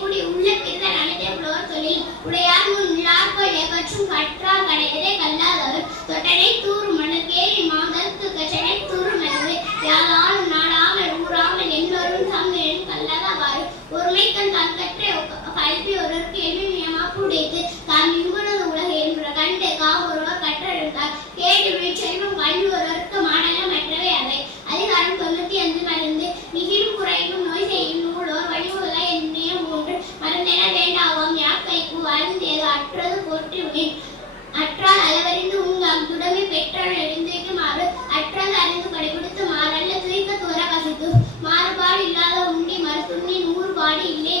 கூடி உள்ள பிறர் அனைத்தே புலவர் தொழில் உடையார் முன் இல்லார்கொள் எகற்றும் கற்றார் கடையதே கல்லாதவர் தொட்டனை தூறு மணல் கேரி மாந்தற்கு கச்சனை தூறு மனது யாராலும் நாடாமல் ஊராமல் எல்லோரும் தம்மின் கல்லதாவாறு ஒருமைக்கண் தான் கற்றை கல்வி ஒருவருக்கு எளிமையமா புடைத்து தான் இங்குனது உலக என்ற கண்டு காவொருவர் கற்றெடுத்தார் கேட்டு செல்வம் கல்வி ஒருவருக்கு மாடலம் மற்றவை அவை அதிகாரம் 95 மருந்து மிகிலும் குறையும் நோய் செய்யும் நூலோர் வழிமுதல எண்ணிய மூன்று மருந்தென வேண்டாவாம் யாக்கைக்கு வாழ்ந்தேது அற்றது போற்றி அற்றால் அளவறிந்து உங்காம் துடமை பெற்றால் எழுந்திருக்குமாறு அற்றால் அறிந்து கடைபிடித்து மாறல்ல துய்க்க தூர கசித்து மாறுபாடு இல்லாத உண்டி மறுத்துண்ணி 100 பாடு இல்லை